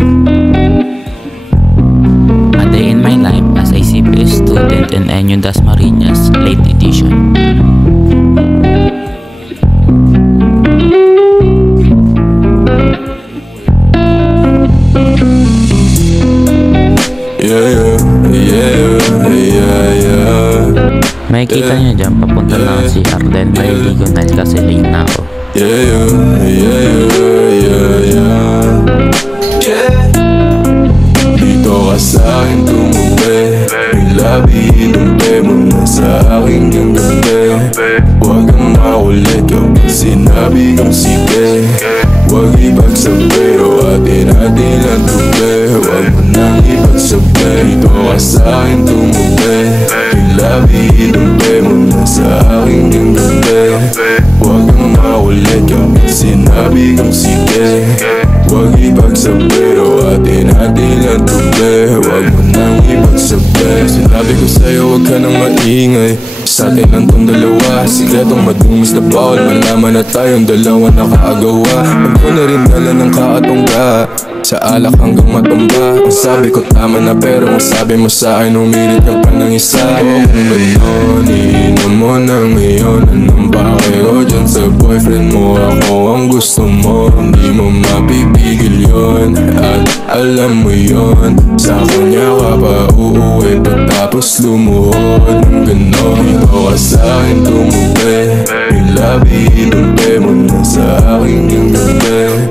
A Day in My Life as a CPS Student in Enyo Dasmariñas, late edition. Makikita nyo dyan, papunta na si Arden. Maliligo na kasi late na ako. Dito ka sa'kin tumubi, may labi, lumpe mo na sa'kin yung gabi. Huwag kang makulit kapag sinabi kong sige. Huwag ipagsabi o atin-atin ang tubi. Huwag mo nang ipagsabi. Dito ka sa'kin tumubi, may labi, lumpe mo na sa'kin yung gabi. Huwag kang makulit kapag sinabi kong sige. Huwag ipagsabi o atin-atin ang tubi. Huwag mo nang ipagsabi. Sinabi ko sa'yo huwag ka nang maingay. Sa'tin lang tong dalawa, sikretong madumis na bawal malaman na tayong dalawa nakaagawa. Huwag ko na rin dala ng kaatongga, sa alak hanggang matumba. Ang sabi ko tama na pero ang sabi mo sa'kin umilit kang pa ng isa. O kung gano'n, iinom mo na ngayon. Anong bakit ko dyan sa boyfriend mo? Ako ang gusto mo, hindi mo mapipigil yun. At alam mo yun, sa kanya ka pa uuwi pagtapos lumuhod ng gano'n. Dito ka sa'kin tumubi, may labi, lumpe mo na sa'kin yung gabi.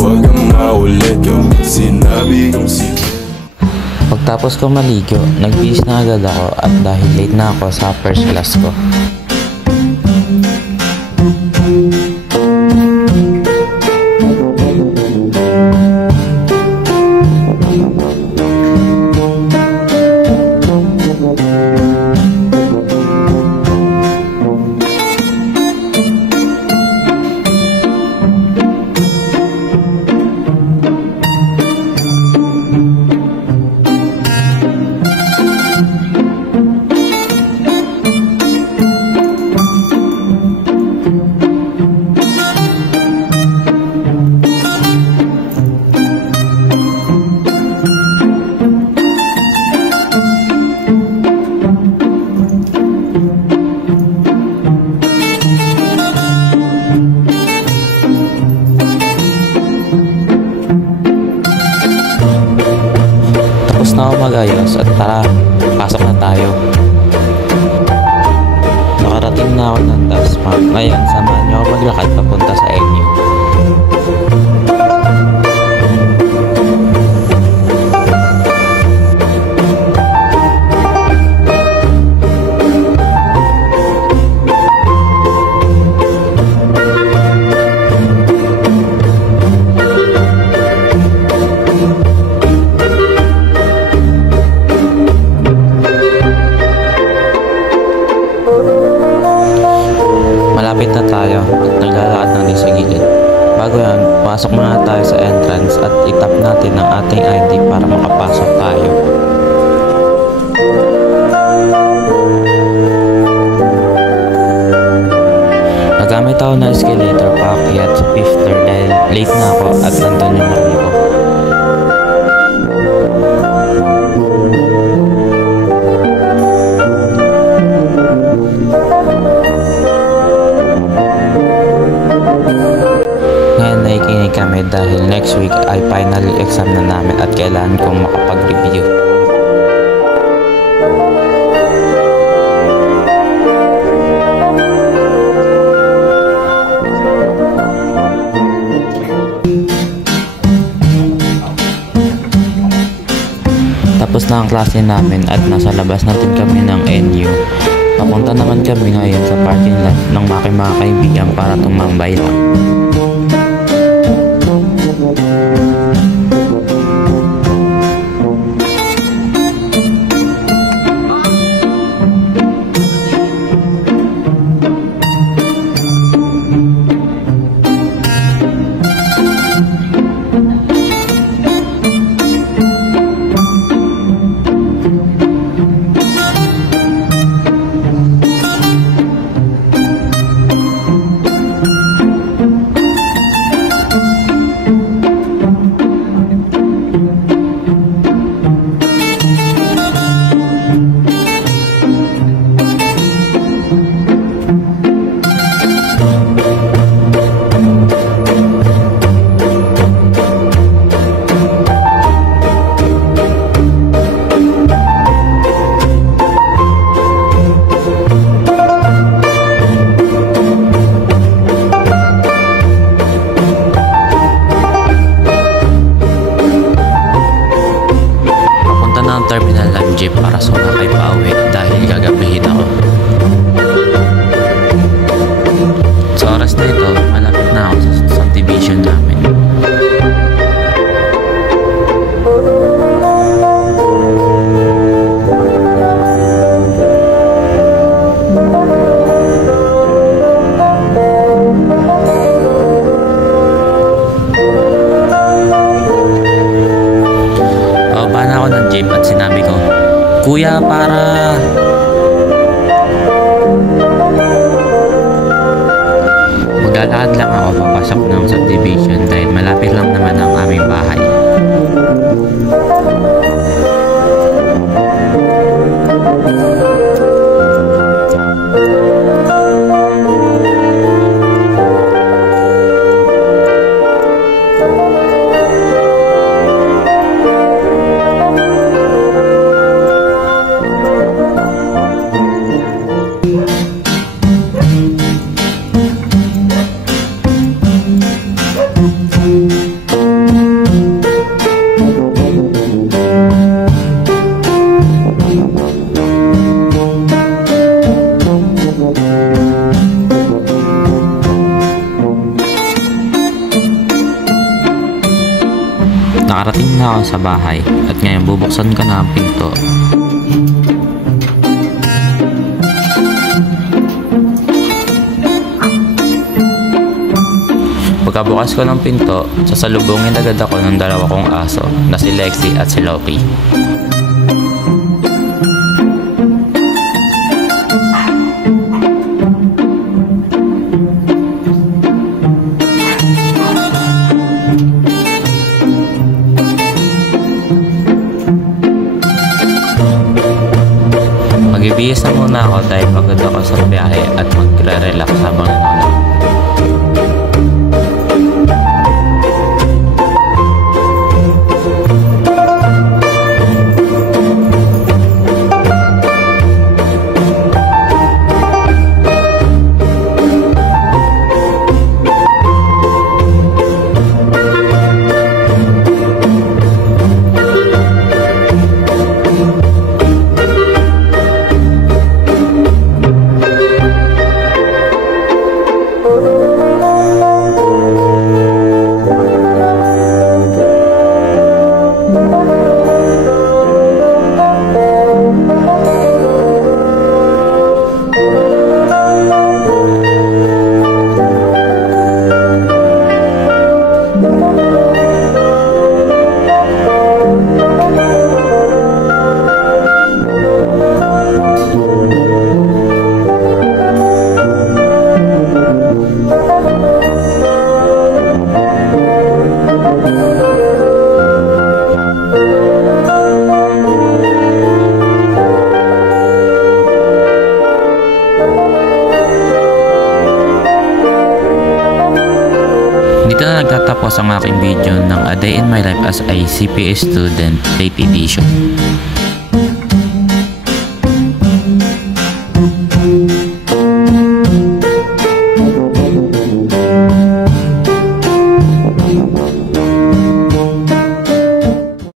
Huwag kang maulit kapag sinabi kong sige. Pagtapos ko maligo, nagbihis na agad ako at dahil late na ako sa first class ko. Tapos na ako mag-ayos at tara, pasok na tayo. Nakarating na ako ng Dasma. Ngayon, samahan niyo ako maglakad papunta sa Enyo. Malapit na tayo at naglalakad na din sa gilid. Bago yan, pasok muna tayo sa entrance at itap natin ang ating ID para makapasok tayo. Nagamit ako ng escalator paakyat sa 5th floor dahil late na ako at nandun yung mami ko. Ngayon nakikinig kami dahil next week ay final exam na namin at kailangan kong makapag-review. Tapos na ang klase namin at nasa labas natin kami ng NU. Papunta naman kami ngayon sa parking lot ng mga kaibigan para tumambay lang. para sumakay pa uwi dahil gagabihin ako. Sa oras na ito, malapit na ako sa subdivision namin. Pababa na ako ng jeep at sinabi ko, "Kuya, para..." Maglalakad lang ako papasok ng subdivision dahil malapit lang naman ang aming bahay. Nakarating na ako sa bahay at ngayon bubuksan ko na ang pinto. Pagkabukas ko ng pinto, sasalubungin agad ako ng dalawa kong aso na si Lexi at si Loki. Magbibihis na muna ako dahil pagod ako sa biyahe at magre-relax habang nanonood. Dito na nagtatapos ang aking video ng A Day in My Life as a CPA Student Late Edition.